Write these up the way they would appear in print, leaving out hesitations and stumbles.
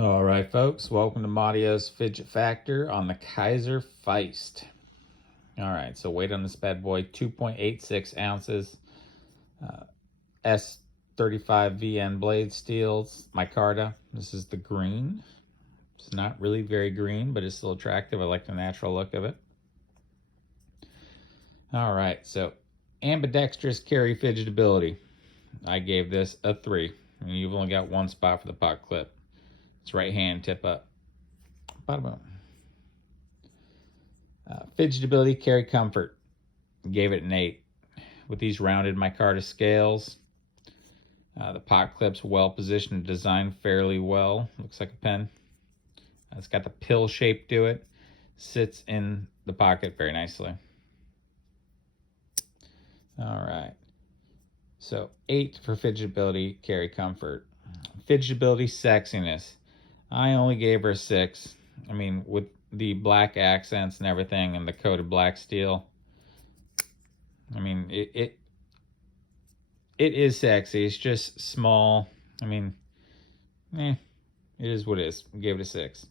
All right, folks, welcome to Mattio's Fidget Factor on the Kizer Feist. All right, so weight on this bad boy, 2.86 ounces. S35VN blade steels, micarta. This is the green. It's not really very green, but it's still attractive. I like the natural look of it. All right, so Ambidextrous Carry Fidgettability. I gave this a 3. And you've only got one spot for the pot clip. It's right hand tip up. Bada boom. Fidgettability Carry Comfort. Gave it an 8. With these rounded micarta scales. The pot clip's well positioned, designed fairly well. Looks like a pen. It's got the pill shape to it. Sits in the pocket very nicely. All right. So 8 for Fidgettability Carry Comfort. Fidgettability Sexiness. I only gave her 6. I mean, with the black accents and everything and the coated black steel, I mean, it is sexy. It's just small. I mean, it is what it is. Gave it a 6.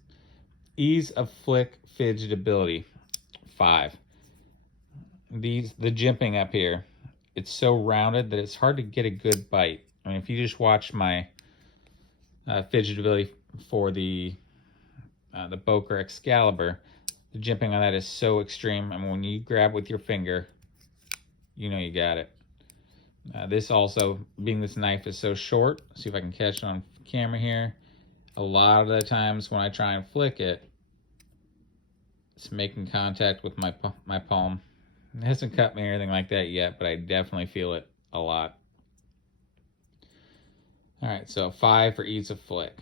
Ease of Flick Fidgettability, 5. The jimping up here, it's so rounded that it's hard to get a good bite. I mean, if you just watch my Fidgettability for the Boker Excalibur, the jimping on that is so extreme. I mean, when you grab with your finger, you know you got it. This also, being this knife is so short, see if I can catch it on camera here. A lot of the times when I try and flick it, it's making contact with my palm. It hasn't cut me or anything like that yet, but I definitely feel it a lot. All right, so 5 for Ease of Flick.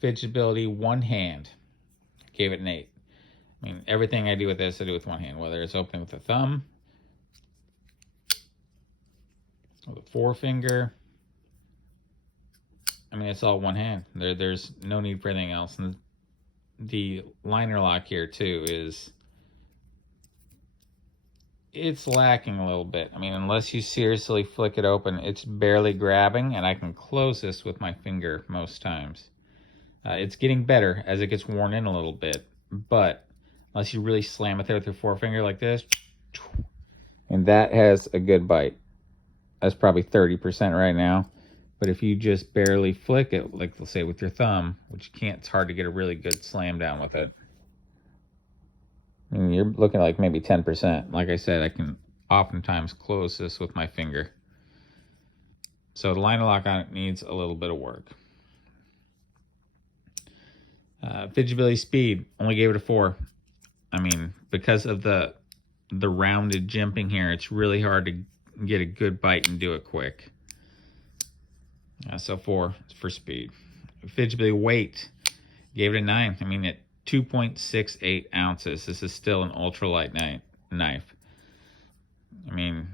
Fidgettability One Hand. Gave it an 8. I mean, everything I do with this, I do with one hand, whether it's opening with the thumb, or the forefinger. I mean, it's all one hand. There's no need for anything else. And the liner lock here, too, it's lacking a little bit. I mean, unless you seriously flick it open, it's barely grabbing, and I can close this with my finger most times. It's getting better as it gets worn in a little bit, but unless you really slam it there with your forefinger like this, and that has a good bite. That's probably 30% right now. But if you just barely flick it, like let's say with your thumb, which you can't, it's hard to get a really good slam down with it. I mean, you're looking at like maybe 10%. Like I said, I can oftentimes close this with my finger. So the liner lock on it needs a little bit of work. Fidgettability Speed, only gave it a 4. I mean, because of the rounded jimping here, it's really hard to get a good bite and do it quick. So 4 for Speed. Fidgettability Weight, gave it a 9. I mean, at 2.68 ounces, this is still an ultralight knife. I mean,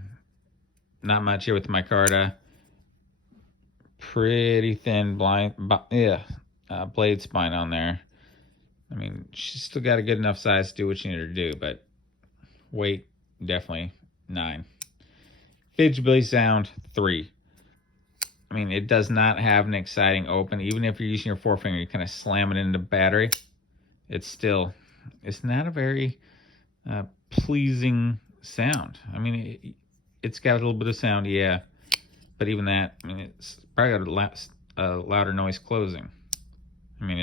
not much here with the micarta. Pretty thin blade spine on there. I mean, she's still got a good enough size to do what you need her to do, but weight, definitely 9. Fidgettability Sound, 3. I mean, it does not have an exciting open. Even if you're using your forefinger, you kind of slam it into battery. It's not a very pleasing sound. I mean, it's got a little bit of sound, yeah. But even that, I mean, it's probably got a louder noise closing. I mean,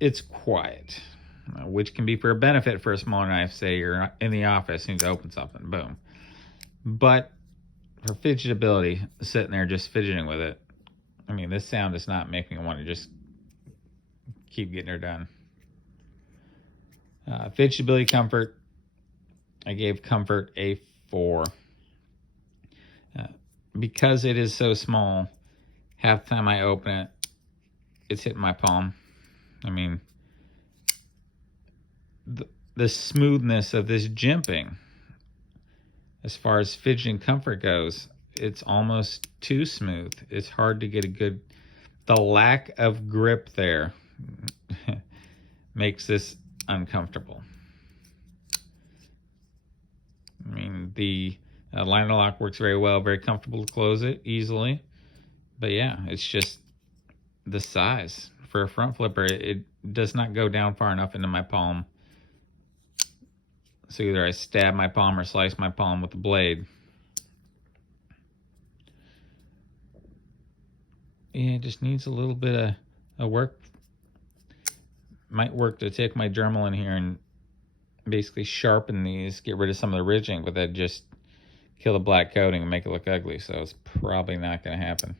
it's quiet, which can be for a benefit for a smaller knife. Say you're in the office and you need to open something, boom. But for fidgettability, sitting there just fidgeting with it, I mean, this sound does not make me want to just keep getting her done. Fidgettability Comfort, I gave Comfort a 4. Because it is so small, half the time I open it, it's hitting my palm. I mean, the smoothness of this jimping, as far as fidgeting comfort goes, it's almost too smooth. It's hard to get a good, the lack of grip there makes this uncomfortable. I mean, the liner lock works very well, very comfortable to close it easily. But yeah, it's just, the size. For a front flipper, it does not go down far enough into my palm. So either I stab my palm or slice my palm with the blade. Yeah, it just needs a little bit of work. Might work to take my Dremel in here and basically sharpen these, get rid of some of the ridging, but that'd just kill the black coating and make it look ugly, so it's probably not going to happen.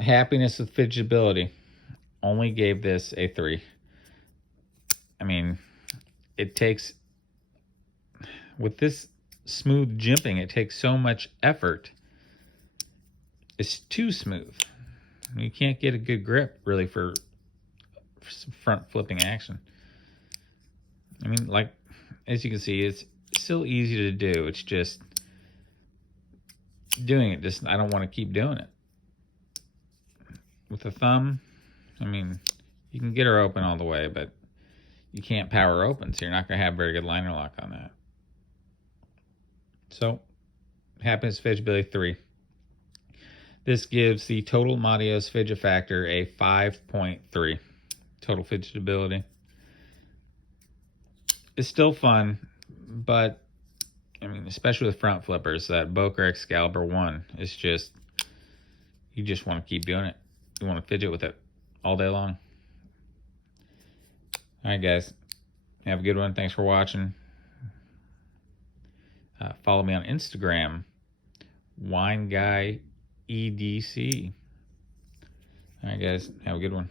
Happiness with Fidgettability. Only gave this a 3. I mean, it takes, with this smooth jimping, it takes so much effort. It's too smooth. You can't get a good grip, really, for some front flipping action. I mean, like, as you can see, it's still easy to do. It's just doing it. Just, I don't want to keep doing it. With the thumb, I mean, you can get her open all the way, but you can't power open, so you're not going to have very good liner lock on that. So, Happiness Fidgettability 3. This gives the total Mattio's Fidget Factor a 5.3. Total Fidgettability. It's still fun, but, I mean, especially with front flippers, that Boker Excalibur 1 is just, you just want to keep doing it. You want to fidget with it all day long. Alright, guys. Have a good one. Thanks for watching. Follow me on Instagram, WineGuyEDC. Alright, guys. Have a good one.